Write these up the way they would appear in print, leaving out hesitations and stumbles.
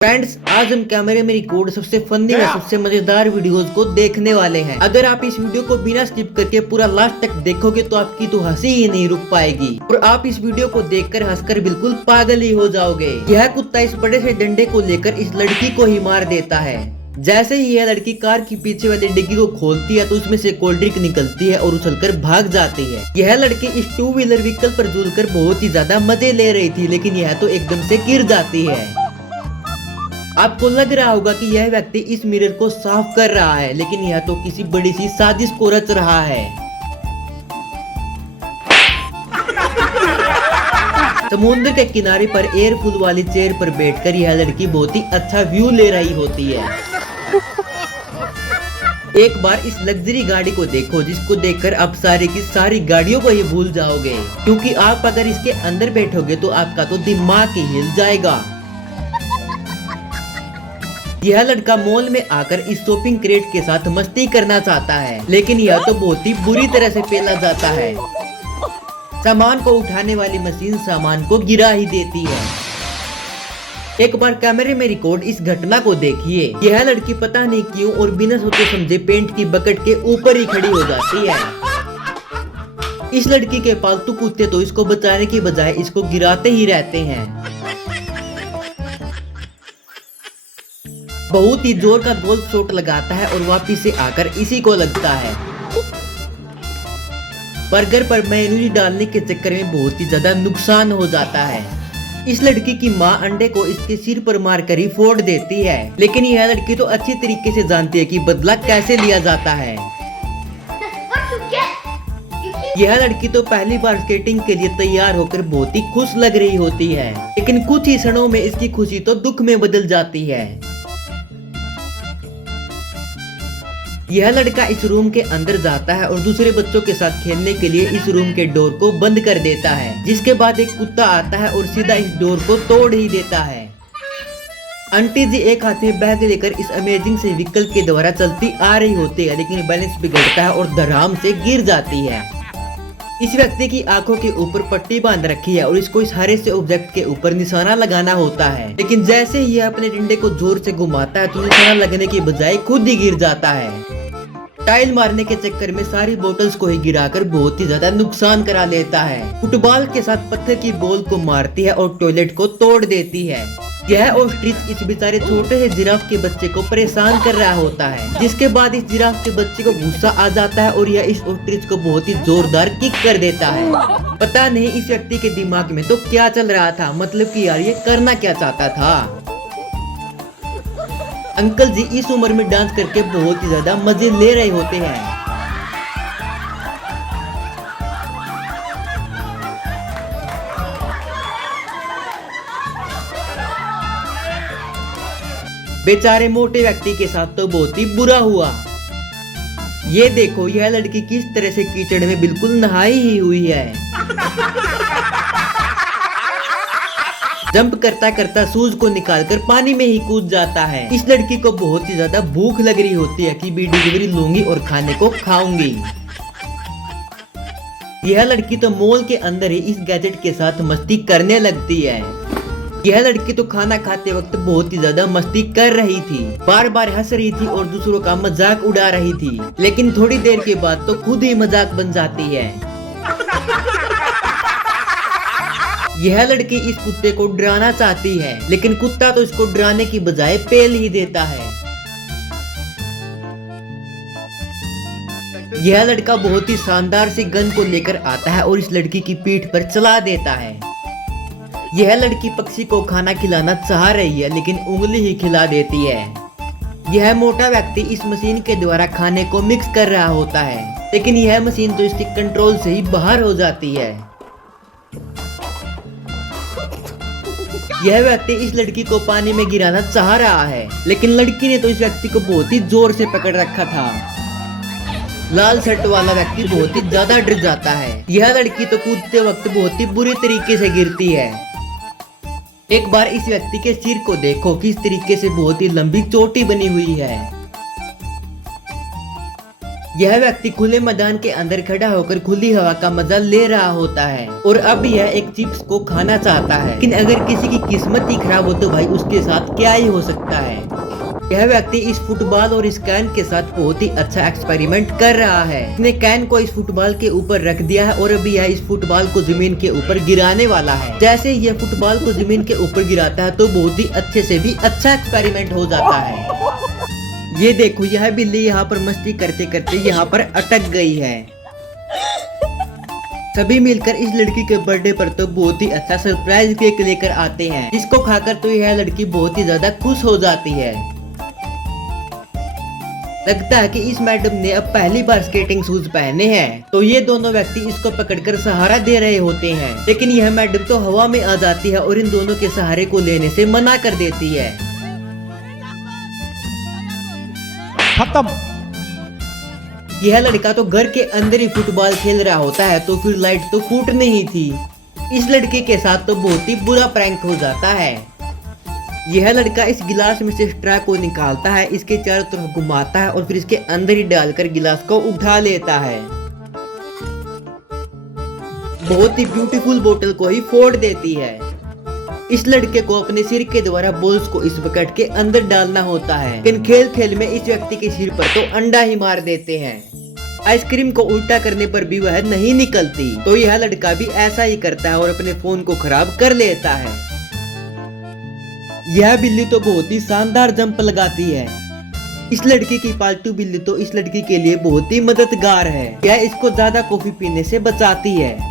Friends, आज हम कैमरे में रिकॉर्ड सबसे फनी व सबसे मजेदार वीडियोस को देखने वाले हैं। अगर आप इस वीडियो को बिना स्किप करके पूरा लास्ट तक देखोगे तो आपकी तो हंसी ही नहीं रुक पाएगी और आप इस वीडियो को देखकर हंसकर बिल्कुल पागल ही हो जाओगे। यह कुत्ता इस बड़े से डंडे को लेकर इस लड़की को ही मार देता है। जैसे ही यह लड़की कार की पीछे वाली डिग्गी को खोलती है तो उसमें से कोल्ड ड्रिंक निकलती है और उछलकर भाग जाती है। यह लड़की इस टू व्हीलर व्हीकल पर झूलकर बहुत ही ज्यादा मजे ले रही थी, लेकिन यह तो एकदम से गिर जाती है। आपको लग रहा होगा कि यह व्यक्ति इस मिरर को साफ कर रहा है, लेकिन यह तो किसी बड़ी सी साजिश को रच रहा है। समुद्र के किनारे पर एयरफुल वाली चेयर पर बैठकर यह लड़की बहुत ही अच्छा व्यू ले रही होती है। एक बार इस लग्जरी गाड़ी को देखो, जिसको देखकर आप सारी की सारी गाड़ियों को ही भूल जाओगे, क्योंकि आप अगर इसके अंदर बैठोगे तो आपका तो दिमाग ही हिल जाएगा। यह लड़का मॉल में आकर इस शॉपिंग क्रेट के साथ मस्ती करना चाहता है, लेकिन यह तो बहुत ही बुरी तरह से पेला जाता है। सामान को उठाने वाली मशीन सामान को गिरा ही देती है। एक बार कैमरे में रिकॉर्ड इस घटना को देखिए। यह लड़की पता नहीं क्यों और बिना सोचे समझे पेंट की बकेट के ऊपर ही खड़ी हो जाती है। इस लड़की के पालतू कुत्ते तो इसको बचाने की बजाय इसको गिराते ही रहते हैं। बहुत ही जोर का गोल्फ शॉट लगाता है और वापिस से आकर इसी को लगता है। बर्गर पर मेयोनीज डालने के चक्कर में बहुत ही ज्यादा नुकसान हो जाता है। इस लड़की की माँ अंडे को इसके सिर पर मारकर ही फोड़ देती है, लेकिन यह लड़की तो अच्छी तरीके से जानती है कि बदला कैसे लिया जाता है। यह लड़की तो पहली बार स्केटिंग के लिए तैयार होकर बहुत ही खुश लग रही होती है, लेकिन कुछ ही क्षणों में इसकी खुशी तो दुख में बदल जाती है। यह लड़का इस रूम के अंदर जाता है और दूसरे बच्चों के साथ खेलने के लिए इस रूम के डोर को बंद कर देता है, जिसके बाद एक कुत्ता आता है और सीधा इस डोर को तोड़ ही देता है। आंटी जी एक हाथ में बैग लेकर इस अमेजिंग से व्हीकल के द्वारा चलती आ रही होती है, लेकिन बैलेंस बिगड़ता है और धड़ाम से गिर जाती है। इस व्यक्ति की आंखों के ऊपर पट्टी बांध रखी है और इसको इस हरे से ऑब्जेक्ट के ऊपर निशाना लगाना होता है, लेकिन जैसे ही यह अपने डंडे को जोर से घुमाता है तो निशाना लगने की बजाय खुद ही गिर जाता है। टाइल मारने के चक्कर में सारी बोतल्स को ही गिराकर बहुत ही ज्यादा नुकसान करा लेता है। फुटबॉल के साथ पत्थर की बॉल को मारती है और टॉयलेट को तोड़ देती है। यह ऑस्ट्रिच इस बेचारे छोटे से जिराफ के बच्चे को परेशान कर रहा होता है, जिसके बाद इस जिराफ के बच्चे को गुस्सा आ जाता है और यह इस ऑस्ट्रिच को बहुत ही जोरदार किक कर देता है। पता नहीं इस व्यक्ति के दिमाग में तो क्या चल रहा था, मतलब कि यार ये करना क्या चाहता था। अंकल जी इस उम्र में डांस करके बहुत ही ज्यादा मजे ले रहे होते हैं। बेचारे मोटे व्यक्ति के साथ तो बहुत ही बुरा हुआ। ये देखो यह लड़की किस तरह से कीचड़ में बिल्कुल नहाई ही हुई है। जंप करता करता शूज को निकालकर पानी में ही कूद जाता है। इस लड़की को बहुत ही ज्यादा भूख लग रही होती है कि भी डिलीवरी लूंगी और खाने को खाऊंगी। यह लड़की तो मॉल के अंदर ही इस गैजेट के साथ मस्ती करने लगती है। यह लड़की तो खाना खाते वक्त बहुत ही ज्यादा मस्ती कर रही थी, बार बार हंस रही थी और दूसरों का मजाक उड़ा रही थी, लेकिन थोड़ी देर के बाद तो खुद ही मजाक बन जाती है। यह लड़की इस कुत्ते को डराना चाहती है, लेकिन कुत्ता तो इसको डराने की बजाय पेल ही देता है। यह लड़का बहुत ही शानदार सी गन को लेकर आता है और इस लड़की की पीठ पर चला देता है। यह लड़की पक्षी को खाना खिलाना चाह रही है, लेकिन उंगली ही खिला देती है। यह मोटा व्यक्ति इस मशीन के द्वारा खाने को मिक्स कर रहा होता है, लेकिन यह मशीन तो इसके कंट्रोल से ही बाहर हो जाती है। यह व्यक्ति इस लड़की को पानी में गिराना चाह रहा है, लेकिन लड़की ने तो इस व्यक्ति को बहुत ही जोर से पकड़ रखा था। लाल शर्ट वाला व्यक्ति बहुत ही ज्यादा डर जाता है। यह लड़की तो कूदते वक्त बहुत ही बुरी तरीके से गिरती है। एक बार इस व्यक्ति के सिर को देखो, किस तरीके से बहुत ही लंबी चोटी बनी हुई है। यह व्यक्ति खुले मैदान के अंदर खड़ा होकर खुली हवा का मजा ले रहा होता है और अब यह एक चिप्स को खाना चाहता है, लेकिन अगर किसी की किस्मत ही खराब हो तो भाई उसके साथ क्या ही हो सकता है। यह व्यक्ति इस फुटबॉल और इस कैन के साथ बहुत ही अच्छा एक्सपेरिमेंट कर रहा है। इसने कैन को इस फुटबॉल के ऊपर रख दिया है और अभी यह इस फुटबॉल को जमीन के ऊपर गिराने वाला है। जैसे ही यह फुटबॉल को जमीन के ऊपर गिराता है तो बहुत ही अच्छे से भी अच्छा एक्सपेरिमेंट हो जाता है। ये देखो, यह बिल्ली यहाँ पर मस्ती करते करते यहाँ पर अटक गई है। सभी मिलकर इस लड़की के बर्थडे पर तो बहुत ही अच्छा सरप्राइज केक लेकर आते हैं, जिसको खाकर तो यह लड़की बहुत ही ज्यादा खुश हो जाती है। लगता है कि इस मैडम ने अब पहली बार स्केटिंग शूज पहने हैं, तो ये दोनों व्यक्ति इसको पकड़कर सहारा दे रहे होते हैं, लेकिन यह मैडम तो हवा में आ जाती है और इन दोनों के सहारे को लेने से मना कर देती है। खत्म। यह लड़का तो घर के अंदर ही फुटबॉल खेल रहा होता है, तो फिर लाइट तो फूटनी ही थी। इस लड़के के साथ तो बहुत ही बुरा प्रैंक हो जाता है। यह लड़का इस गिलास में से स्ट्रॉ को निकालता है, इसके चारों तरफ घुमाता है और फिर इसके अंदर ही डालकर गिलास को उठा लेता है। बहुत ही ब्यूटीफुल बोतल को ही फोड़ देती है। इस लड़के को अपने सिर के द्वारा बॉल्स को इस बकेट के अंदर डालना होता है, लेकिन खेल खेल में इस व्यक्ति के सिर पर तो अंडा ही मार देते हैं। आइसक्रीम को उल्टा करने पर भी वह नहीं निकलती, तो यह लड़का भी ऐसा ही करता है और अपने फोन को खराब कर लेता है। यह बिल्ली तो बहुत ही शानदार जंप लगाती है। इस लड़की की पालतू बिल्ली तो इस लड़की के लिए बहुत ही मददगार है। यह इसको ज्यादा कॉफी पीने से बचाती है।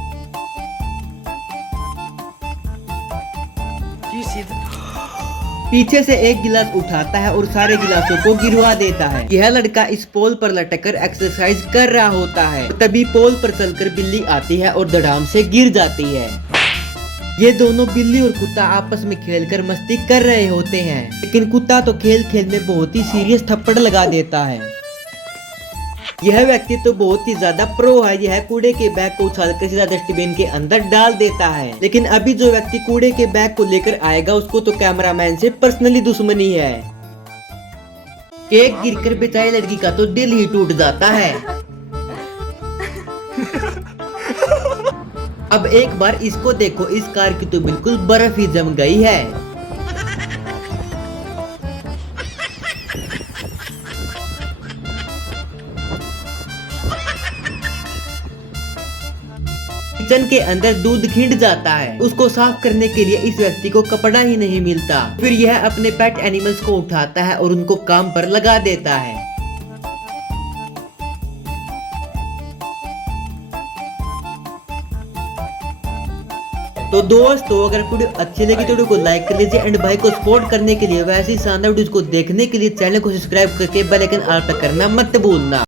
पीछे से एक गिलास उठाता है और सारे गिलासों को गिरवा देता है। यह लड़का इस पोल पर लटककर एक्सरसाइज कर रहा होता है, तभी पोल पर चलकर बिल्ली आती है और धड़ाम से गिर जाती है। ये दोनों बिल्ली और कुत्ता आपस में खेलकर मस्ती कर रहे होते हैं, लेकिन कुत्ता तो खेल खेल में बहुत ही सीरियस थप्पड़ लगा देता है। यह व्यक्ति तो बहुत ही ज्यादा प्रो है। यह कूड़े के बैग को उछालकर सीधा डस्टबिन के अंदर डाल देता है, लेकिन अभी जो व्यक्ति कूड़े के बैग को लेकर आएगा उसको तो कैमरामैन से पर्सनली दुश्मनी है। केक गिरकर बेचारी लड़की का तो दिल ही टूट जाता है। अब एक बार इसको देखो, इस कार की तो बिल्कुल बर्फ ही जम गई है। किचन के अंदर दूध खिंड जाता है, उसको साफ करने के लिए इस व्यक्ति को कपड़ा ही नहीं मिलता। फिर यह अपने पेट एनिमल्स को उठाता है और उनको काम पर लगा देता है। तो दोस्तों, अगर वीडियो अच्छी लगी तो वीडियो को लाइक कर लीजिए एंड भाई को सपोर्ट करने के लिए वैसे ही शानदार वीडियोस को देखने के लिए चैनल को सब्सक्राइब करके बेल आइकन ऑल पर करना मत भूलना।